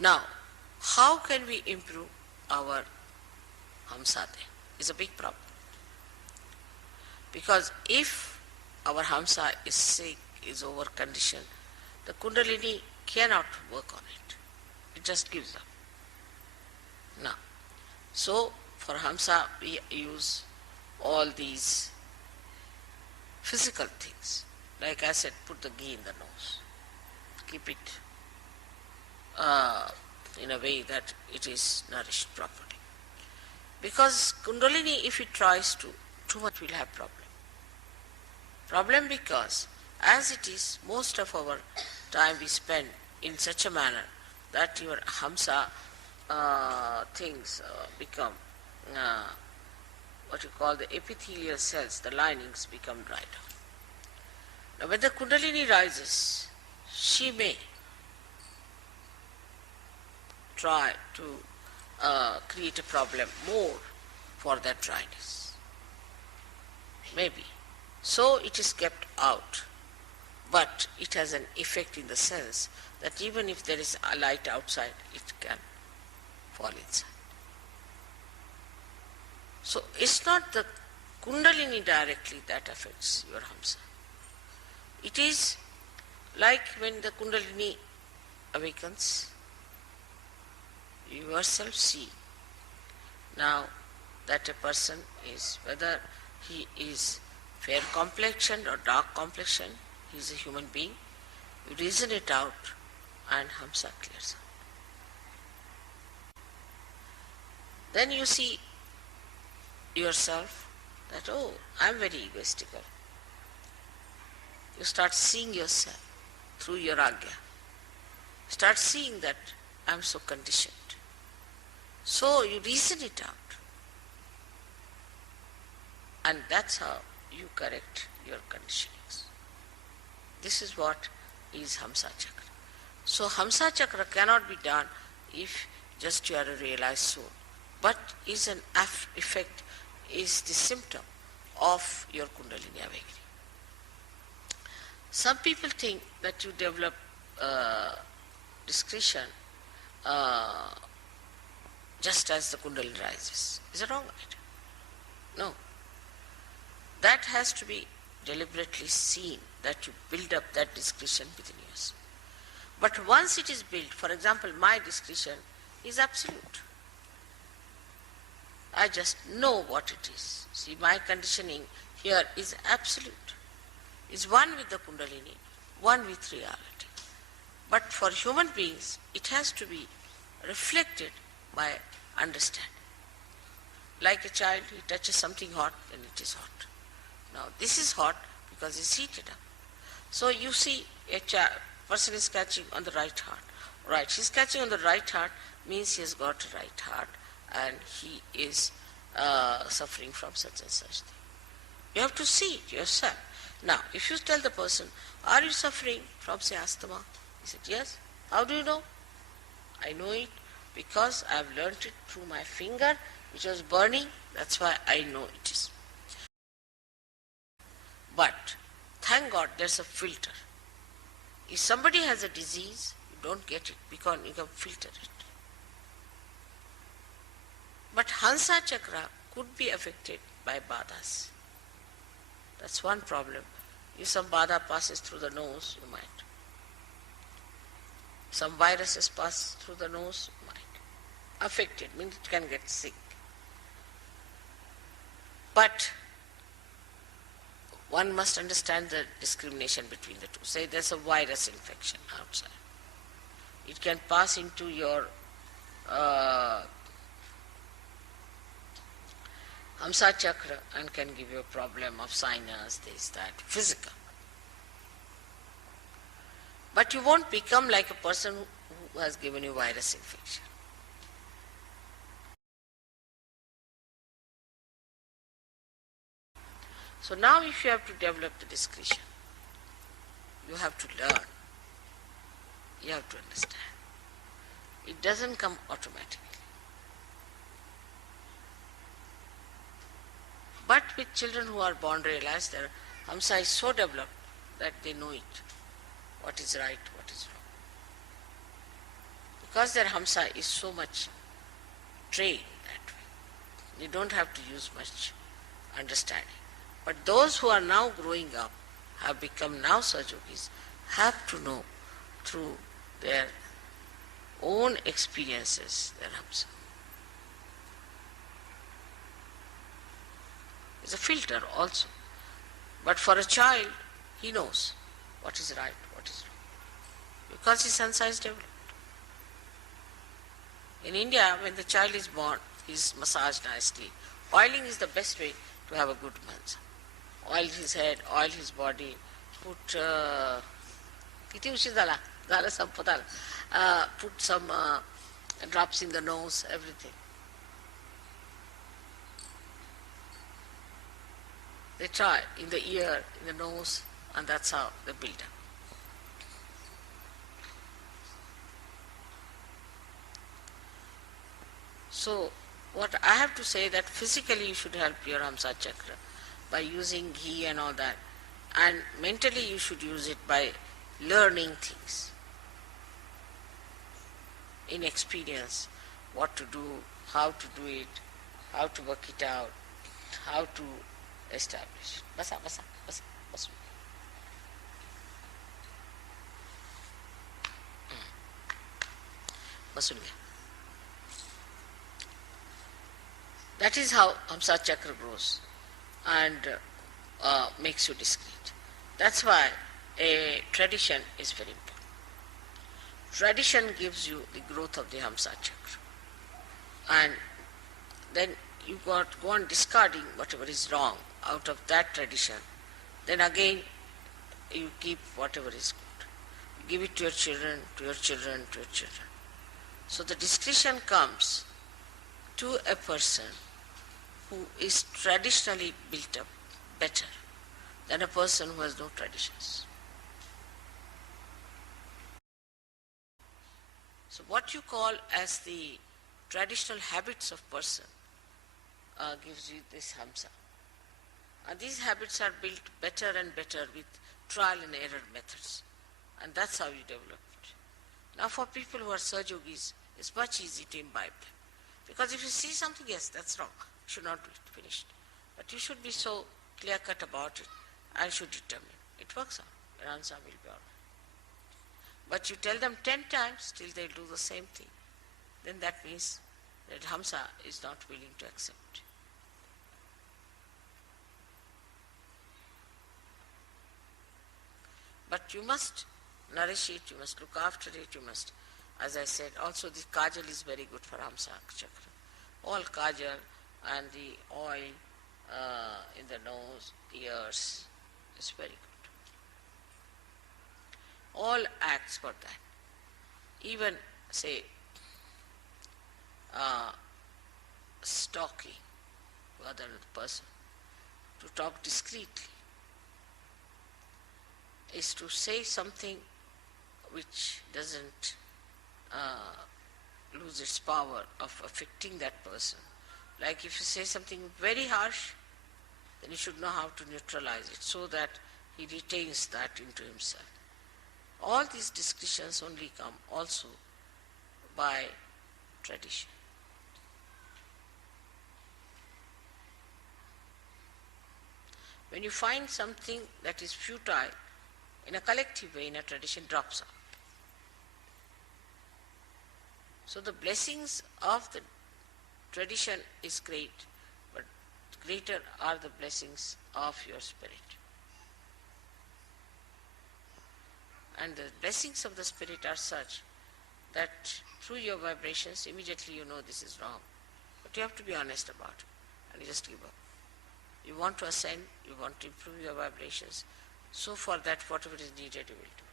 Now, how can we improve our Hamsa then? Is a big problem. Because if our Hamsa is sick, is over conditioned, the Kundalini cannot work on it. It just gives up. Now, so for Hamsa we use all these physical things. Like I said, put the ghee in the nose. Keep it in a way that it is nourished properly. Because Kundalini, if it tries to, too much will have problem. Problem because as it is, most of our time we spend in such a manner that your Hamsa things become what you call the epithelial cells, the linings become dried up. Now when the Kundalini rises, she may try to create a problem more for that dryness. Maybe. So it is kept out, but it has an effect in the sense that even if there is a light outside, it can fall inside. So it's not the Kundalini directly that affects your Hamsa. It is like when the Kundalini awakens, you yourself see now that a person is, whether he is fair complexioned or dark complexioned, he is a human being, you reason it out and Hamsa clears out. Then you see yourself that, oh, I am very egoistical. You start seeing yourself through your Agya. Start seeing that I am so conditioned. So you reason it out. And that's how you correct your conditionings. This is what is Hamsa Chakra. So Hamsa Chakra cannot be done if just you are a realized soul, but is an effect, is the symptom of your Kundalini awakening. Some people think that you develop discretion just as the Kundalini rises. Is it wrong idea? No. That has to be deliberately seen, that you build up that discretion within yourself. But once it is built, for example, my discretion is absolute. I just know what it is. See, my conditioning here is absolute. Is one with the Kundalini, one with reality. But for human beings, it has to be reflected by understanding. Like a child, he touches something hot, then it is hot. Now this is hot because it's heated up. So you see a person is catching on the right heart. Right, he's catching on the right heart means he has got a right heart and he is suffering from such and such thing. You have to see it yourself. Now, if you tell the person, are you suffering from, say, asthma? He said, yes. How do you know? I know it because I have learnt it through my finger which was burning. That's why I know it is. But thank God there's a filter. If somebody has a disease, you don't get it because you can filter it. But Hamsa Chakra could be affected by badhas. That's one problem. If some badha passes through the nose, you might. Some viruses pass through the nose, you might. Affected means it can get sick. But one must understand the discrimination between the two. Say there's a virus infection outside. It can pass into your Hamsa Chakra and can give you a problem of sinus, this, that, physical. But you won't become like a person who has given you virus infection. So now if you have to develop the discretion, you have to learn, you have to understand. It doesn't come automatically. But with children who are born realized, their Hamsa is so developed that they know it, what is right, what is wrong. because their Hamsa is so much trained that way. You don't have to use much understanding. But those who are now growing up, have become now Sahaja Yogis, have to know through their own experiences their Hamsa. It's a filter also. But for a child, he knows what is right, what is wrong. Because his Hamsa is developed. In India, when the child is born, he is massaged nicely. Oiling is the best way to have a good Hamsa. Oil his head, oil his body, put put some drops in the nose, everything. They try in the ear, in the nose, and that's how they build up. So, what I have to say that physically you should help your Hamsa chakra by using ghee and all that, and mentally you should use it by learning things in experience, what to do, how to do it, how to work it out, how to establish. Basa, basa, basa, basa. Basunga. That is how Hamsa chakra grows and makes you discreet. That's why a tradition is very important. Tradition gives you the growth of the Hamsa chakra. And then you go on discarding whatever is wrong out of that tradition. Then again you keep whatever is good. You give it to your children, to your children, to your children. So the discretion comes to a person who is traditionally built up better than a person who has no traditions. So what you call as the traditional habits of person gives you this Hamsa. And these habits are built better and better with trial and error methods. And that's how you develop it. Now for people who are Sahaja Yogis, it's much easier to imbibe them. Because if you see something, yes, that's wrong, you should not do it, finished. But you should be so clear-cut about it and should determine. It works out, your answer will be all right. But you tell them 10 times, still they'll do the same thing. Then that means that Hamsa is not willing to accept. But you must nourish it, you must look after it, you must, as I said, also the kajal is very good for Hamsa chakra. All kajal and the oil in the nose, ears, is very good. All acts for that. Even, say, stalking rather than the person, to talk discreetly, is to say something which doesn't lose its power of affecting that person. Like if you say something very harsh, then you should know how to neutralize it so that he retains that into himself. All these discussions only come also by tradition. When you find something that is futile, in a collective way, in a tradition, drops out. So the blessings of the tradition is great, but greater are the blessings of your spirit. And the blessings of the spirit are such that through your vibrations, immediately you know this is wrong. But you have to be honest about it, and you just give up. You want to ascend, you want to improve your vibrations, so for that whatever is needed you will do.